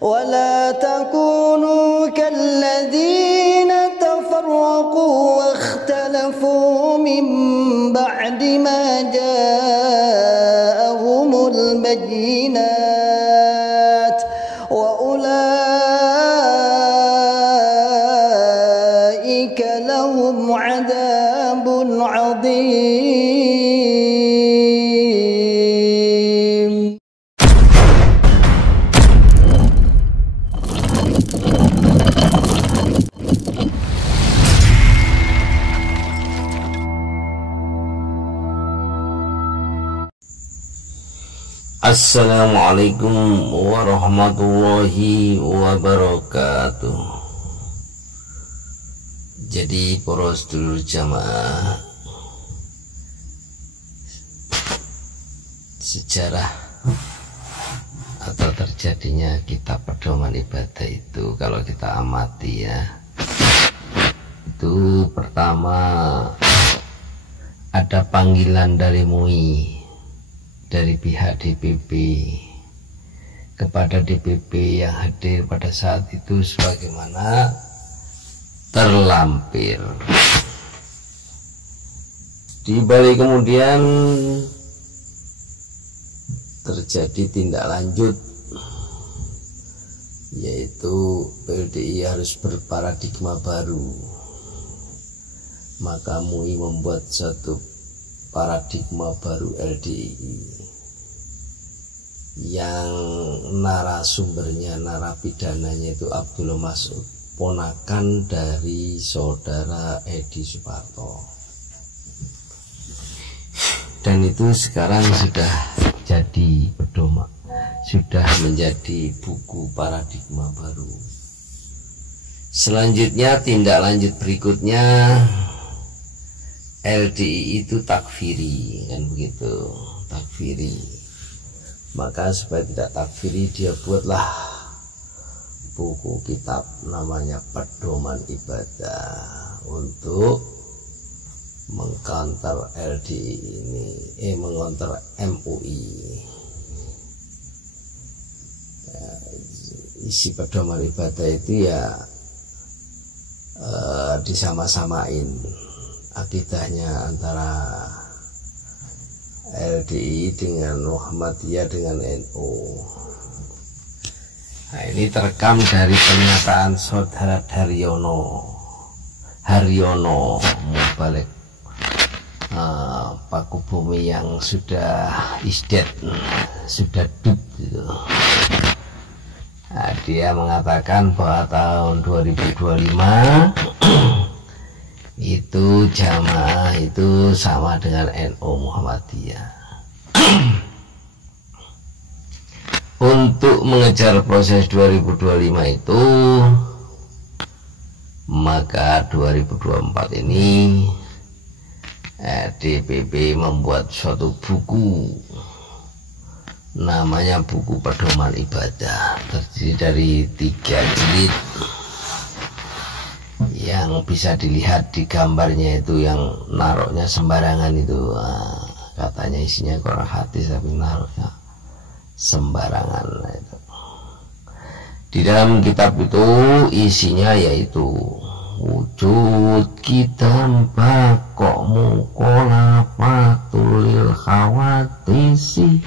ولا تكونوا كالذين تفرقوا واختلفوا من بعد ما جاءهم البينات وأولئك لهم عذاب عظيم. Assalamualaikum warahmatullahi wabarakatuh. Jadi para sedulur jamaah, sejarah atau terjadinya kitab pedoman ibadah itu kalau kita amati ya, itu pertama ada panggilan dari MUI, dari pihak DPP kepada DPP yang hadir pada saat itu sebagaimana terlampir. Di balik kemudian terjadi tindak lanjut, yaitu PLDI harus berparadigma baru. Maka MUI membuat satu paradigma baru LDII yang narasumbernya, narapidananya itu Abdullah Mas'ud, ponakan dari saudara Edi Suparto, dan itu sekarang sudah jadi pedoman, sudah menjadi buku paradigma baru. Selanjutnya tindak lanjut berikutnya, LDI itu takfiri, kan begitu, takfiri. Maka supaya tidak takfiri, dia buatlah buku kitab namanya Pedoman Ibadah untuk mengcounter LDI ini, mengcounter MUI. Ya, isi Pedoman Ibadah itu ya disama-samain akidahnya antara LDI dengan Muhammadiyah dengan NU. Nah, ini terekam dari pernyataan saudara Haryono Mubalik Pakubumi yang sudah isdet, sudah dud gitu. Nah, dia mengatakan bahwa tahun 2025 itu jamaah itu sama dengan NU Muhammadiyah. Untuk mengejar proses 2025 itu, maka 2024 ini DPP membuat suatu buku namanya buku Pedoman Ibadah, terdiri dari 3 jilid yang bisa dilihat di gambarnya itu, yang naruhnya sembarangan itu. Katanya isinya Quran hadis tapi naruhnya sembarangan itu. Di dalam kitab itu isinya yaitu wujud kita bakokmu kola fatulil khawatisi.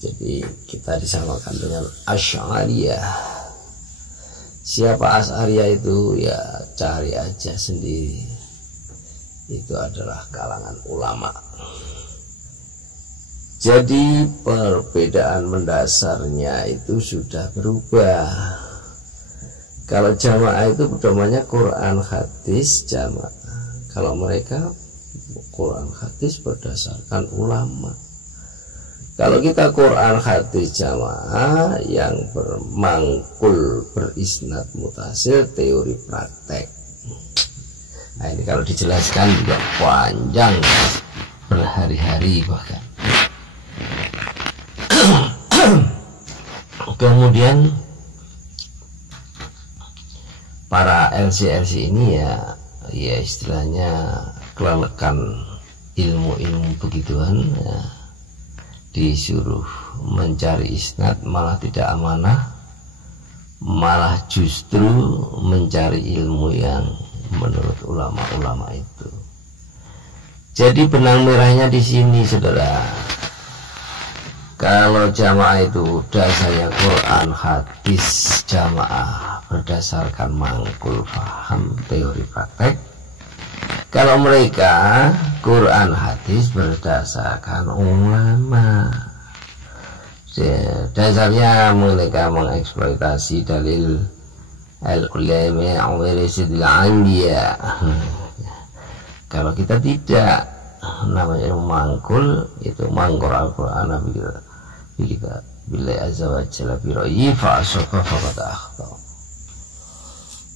Jadi kita disamakan dengan Asy'ariyah. Siapa Asy'ariyah itu ya cari aja sendiri, itu adalah kalangan ulama. Jadi perbedaan mendasarnya itu sudah berubah. Kalau jamaah itu pedomannya Quran hadis jamaah, kalau mereka Quran hadis berdasarkan ulama. Kalau kita Quran hadis jamaah yang bermangkul berisnad mutasil teori praktek. Nah, ini kalau dijelaskan juga panjang, berhari-hari bahkan. Kemudian para LC ini ya istilahnya kelelekan ilmu-ilmu begituan ya, disuruh mencari isnad malah tidak amanah, malah justru mencari ilmu yang menurut ulama-ulama itu. Jadi benang merahnya di sini, saudara. Kalau jamaah itu dasarnya Quran hadis jamaah berdasarkan mangkul faham teori praktek. Kalau mereka Quran hadis berdasarkan ulama. Dasarnya mereka mengeksploitasi dalil al-ulama warisatul anbiya. Kalau kita tidak, namanya mangkul, itu mangkul Al-Quran kita bila azza wa jalla bi ra'yi fa asqa faqad akhta.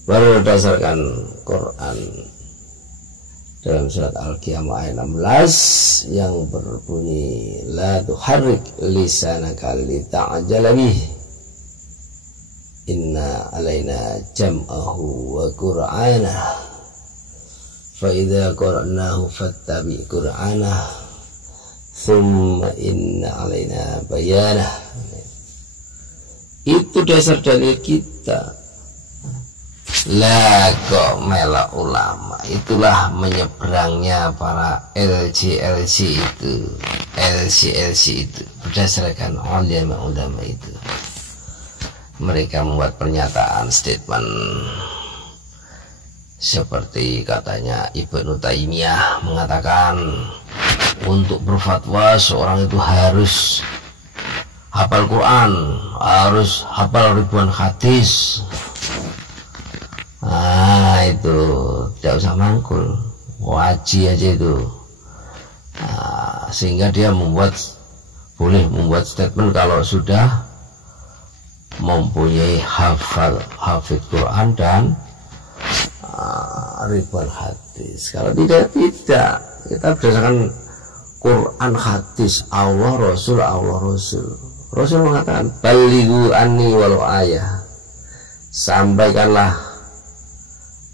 Baru berdasarkan Quran dalam surat Al-Qiyamah ayat 16 yang berbunyi la tuharrik lisanaka lita'jala bih inna alaina jam'ahu wa qur'anah fa idza qara'nahu fattabi' qur'anah thumma inna alaina bayanah. Itu dasar dalil kita. Lah kok melok ulama, itulah menyeberangnya para LC itu berdasarkan ulama itu. Mereka membuat pernyataan statement seperti katanya Ibnu Taimiyah mengatakan untuk berfatwa seorang itu harus hafal Quran, harus hafal ribuan hadis. Nah itu tidak usah mangkul, wajib aja itu. Nah, sehingga dia boleh membuat statement kalau sudah mempunyai hafid Quran dan ribuan hadis. Kalau tidak kita berdasarkan Quran hadis Allah Rasul. Rasul mengatakan balighu anni walau ayah, sampaikanlah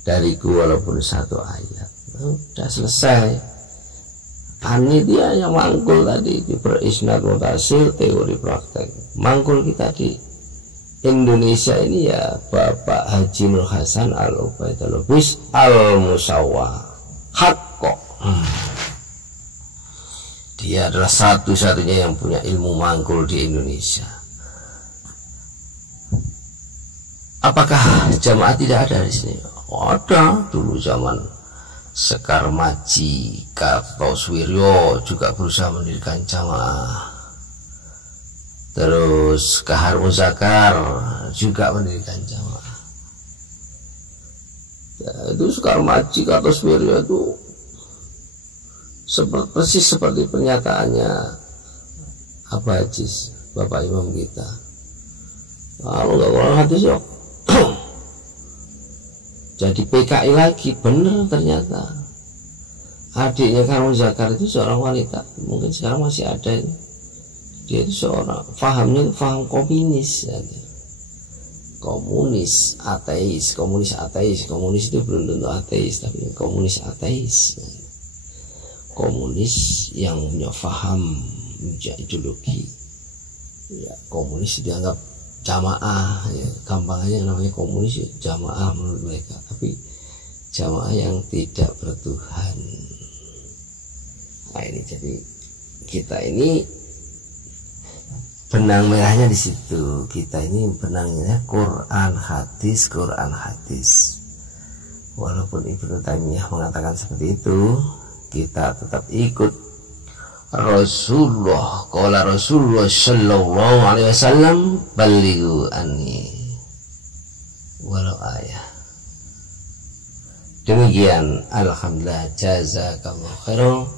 dariku walaupun satu ayat. Sudah selesai. Ani dia yang mangkul tadi di berisnad mutasil teori praktek. Mangkul kita di Indonesia ini ya Bapak Haji Nur Hasan Al-Ubaidalubis Al-Musawwa Hakko. Dia adalah satu-satunya yang punya ilmu mangkul di Indonesia. Apakah jamaah tidak ada di sini? Ada. Dulu zaman Sekar Maji, Kartosuwiryo juga berusaha mendirikan jamaah. Terus Kahar Muzakar juga mendirikan jamaah. Ya, itu Sekar Maji, Kartosuwiryo itu persis seperti pernyataannya Abah Hajiz, Bapak Imam kita. Kalau nggak Quran hadis ya jadi PKI lagi. Bener ternyata adiknya Kahar Muzakar itu seorang wanita, mungkin sekarang masih ada itu. Dia itu seorang fahamnya itu faham komunis ya. Komunis ateis. Komunis itu belum tentu ateis, tapi komunis ateis ya. Komunis yang punya faham ideologi ya. Komunis dianggap jamaah ya, gampang aja namanya komunis ya, jamaah menurut mereka, tapi jamaah yang tidak bertuhan. Nah ini jadi kita ini benang merahnya di situ. Kita ini benangnya Quran hadis. Walaupun Ibnu Taimiyah mengatakan seperti itu, kita tetap ikut Rasulullah. Qala Rasulullah sallallahu alaihi wasallam balighu anni walau ayah. Demikian, alhamdulillah, jazakallahu khairan.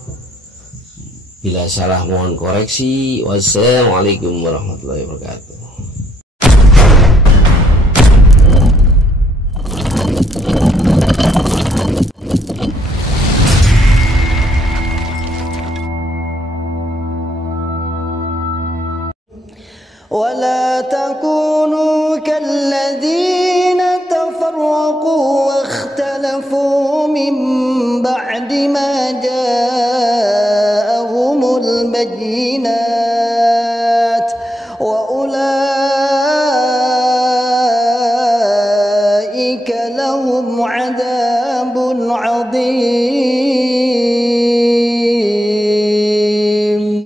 Bila salah mohon koreksi. Wassalamualaikum warahmatullahi wabarakatuh. ولا تكونوا كالذين تفرقوا واختلفوا من بعد ما جاءهم البينات عذاب عظيم